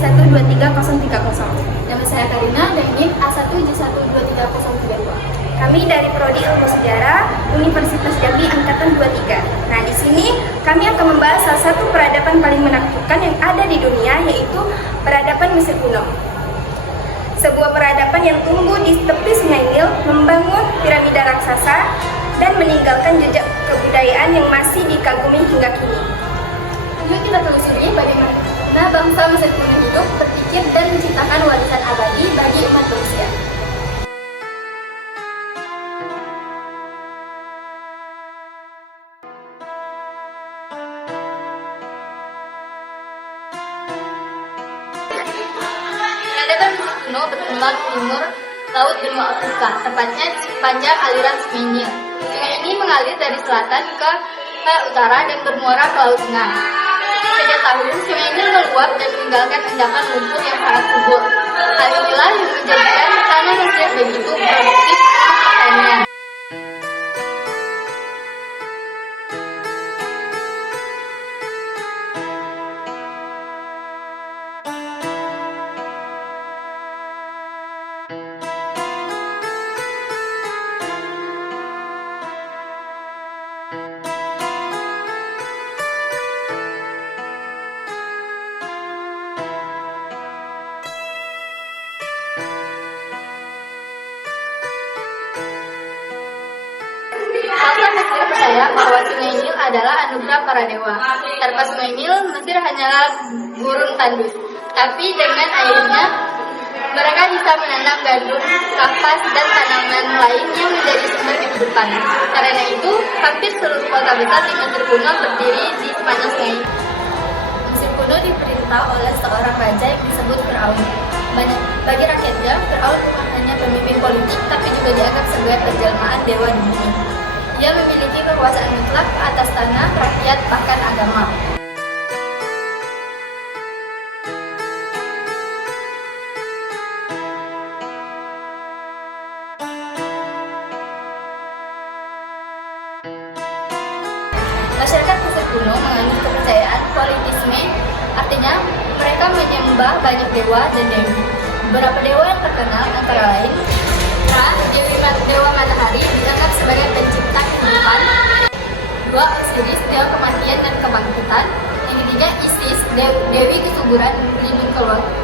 J1230330. Nama saya Karina dan NIM A1J1230332. Kami dari Prodi Ilmu Sejarah Universitas Jambi Angkatan 23. Nah, di sini kami akan membahas salah satu peradaban paling menakjubkan yang ada di dunia, yaitu peradaban Mesir kuno. Sebuah peradaban yang tumbuh di tepi Sungai Nil, membangun piramida raksasa, dan meninggalkan jejak kebudayaan yang masih dikagumi hingga kini. Yuk kita telusuri bagaimana bangsa Mesir kuno hidup, berpikir, dan menciptakan warisan abadi bagi umat manusia. Peradaban Mesir kuno berkembang di timur laut benua Afrika, tepatnya di sepanjang aliran Sungai Nil. Sungai ini mengalir dari selatan ke utara dan bermuara ke Laut Tengah. Sejak tahun, sungai ini meluap dan meninggalkan endapan lumpur yang sangat subur. Hal inilah yang menjadikan tanah Mesir begitu produktif untuk pertanian. Bangsa Mesir percaya bahwa Sungai Nil adalah anugerah para dewa. Tanpa Sungai Nil, Mesir hanyalah gurun tandus. Tapi dengan airnya, mereka bisa menanam gandum, kapas, dan tanaman lain yang menjadi sumber kehidupan. Karena itu, hampir seluruh kota besar di Mesir kuno berdiri di sepanjang sungai. Mesir kuno diperintah oleh seorang raja yang disebut Firaun. Bagi rakyatnya, Firaun bukan hanya pemimpin politik, tapi juga dianggap sebagai penjelmaan dewa di bumi. Ia memiliki kekuasaan mutlak atas tanah, rakyat, bahkan agama. Masyarakat Mesir kuno menganut kepercayaan politisme, artinya mereka menyembah banyak dewa dan dewi. Beberapa dewa yang terkenal antara lain dewa matahari dianggap sebagai pencipta kehidupan. Dua, Osiris, dewa kematian dan kebangkitan. Yang ketiga, Isis, dewi kesuburan, pelindung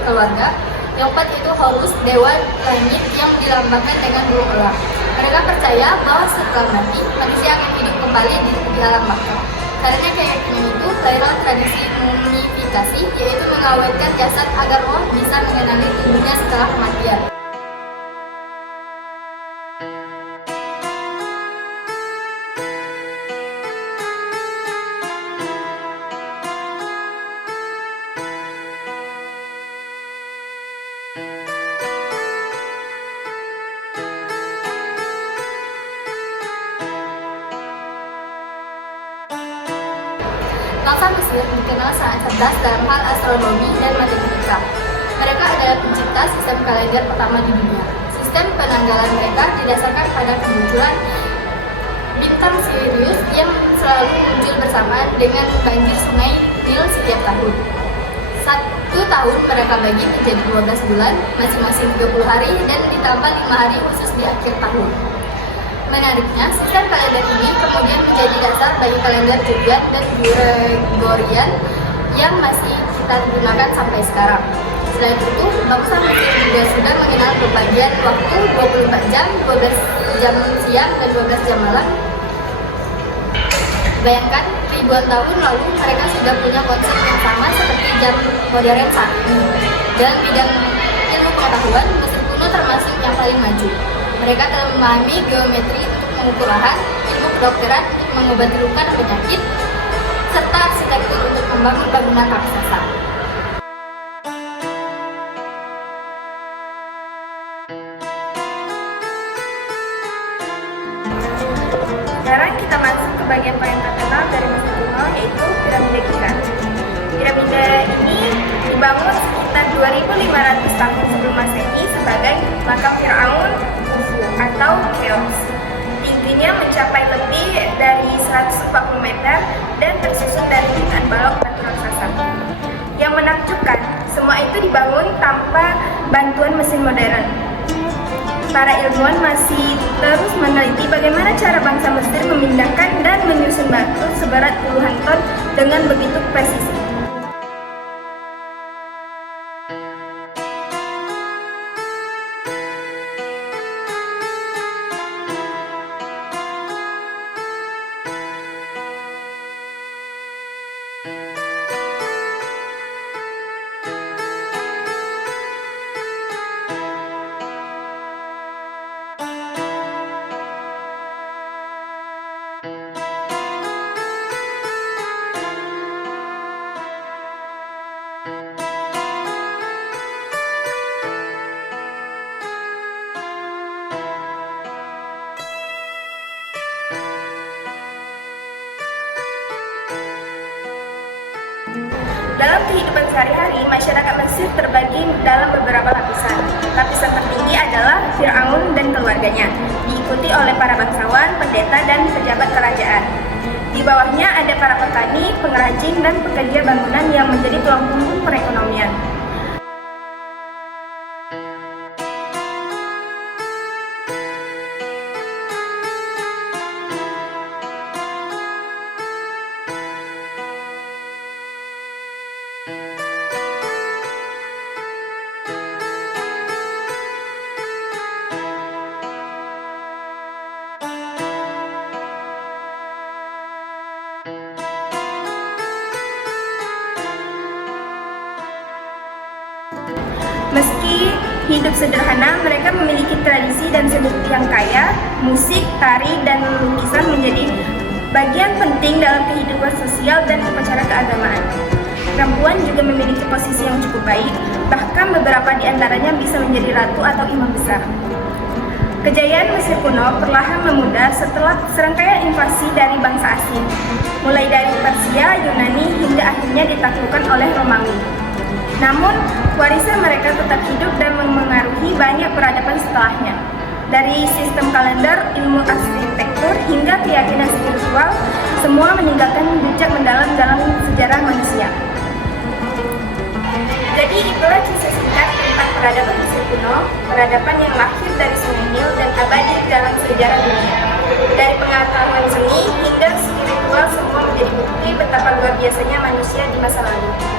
keluarga. Yang keempat itu Horus, dewa langit yang dilambangkan dengan burung elang. Mereka percaya bahwa setelah mati, manusia akan hidup kembali di alam baka. Karena keyakinan itu, lahirlah tradisi mumifikasi, yaitu mengawetkan jasad agar roh bisa mengenali tubuhnya setelah kematian. Bangsa Mesir dikenal sangat cerdas dalam hal astronomi dan matematika. Mereka adalah pencipta sistem kalender pertama di dunia. Sistem penanggalan mereka didasarkan pada kemunculan bintang Sirius yang selalu muncul bersamaan dengan banjir sungai Nil setiap tahun. Satu tahun mereka bagi menjadi 12 bulan, masing-masing 30 hari, dan ditambah 5 hari khusus di akhir tahun. Menariknya, sistem kalender ini kemudian menjadi dasar bagi kalender Julian dan Gregorian yang masih kita gunakan sampai sekarang. Selain itu, bangsa Mesir juga sudah mengenal pembagian waktu 24 jam, 12 jam siang, dan 12 jam malam. Bayangkan, ribuan tahun lalu mereka sudah punya konsep yang sama seperti jam modern saat ini. Dalam bidang ilmu pengetahuan, Mesir kuno termasuk yang paling maju. Mereka telah memahami geometri untuk mengukur lahan, ilmu kedokteran untuk mengobati luka dan penyakit, serta arsitektur untuk membangun bangunan raksasa. Sekarang kita masuk ke bagian paling terkenal dari Mesir kuno, yaitu piramida Giza. Piramida ini dibangun sekitar 2500 tahun sebelum Masehi sebagai makam Firaun atau Keops. Tingginya mencapai lebih dari 140 meter dan tersusun dari jutaan balok batu raksasa. Yang menakjubkan, semua itu itu dibangun tanpa bantuan mesin modern. Para ilmuwan masih terus meneliti bagaimana cara bangsa Mesir memindahkan dan menyusun batu seberat puluhan ton dengan begitu presisi. Dalam kehidupan sehari-hari, masyarakat Mesir terbagi dalam beberapa lapisan. Lapisan tertinggi adalah Fir'aun dan keluarganya, diikuti oleh para bangsawan, pendeta, dan pejabat kerajaan. Di bawahnya ada para petani, pengrajin, dan pekerja bangunan yang menjadi tulang punggung perekonomian. Meski hidup sederhana, mereka memiliki tradisi dan seni yang kaya. Musik, tari, dan lukisan menjadi bagian penting dalam kehidupan sosial dan upacara keagamaan. Perempuan juga memiliki posisi yang cukup baik, bahkan beberapa di antaranya bisa menjadi ratu atau imam besar. Kejayaan Mesir kuno perlahan memudar setelah serangkaian invasi dari bangsa asing, mulai dari Persia, Yunani, hingga akhirnya ditaklukkan oleh Romawi. Namun, warisan mereka tetap hidup dan memengaruhi banyak peradaban setelahnya. Dari sistem kalender, ilmu arsitektur, hingga keyakinan spiritual, semua meninggalkan jejak mendalam dalam sejarah manusia. Jadi itulah kisah singkat tentang peradaban Mesir kuno, peradaban yang lahir dari Sungai Nil dan abadi dalam sejarah dunia. Dari pengetahuan seni hingga spiritual, semua menjadi bukti betapa luar biasanya manusia di masa lalu.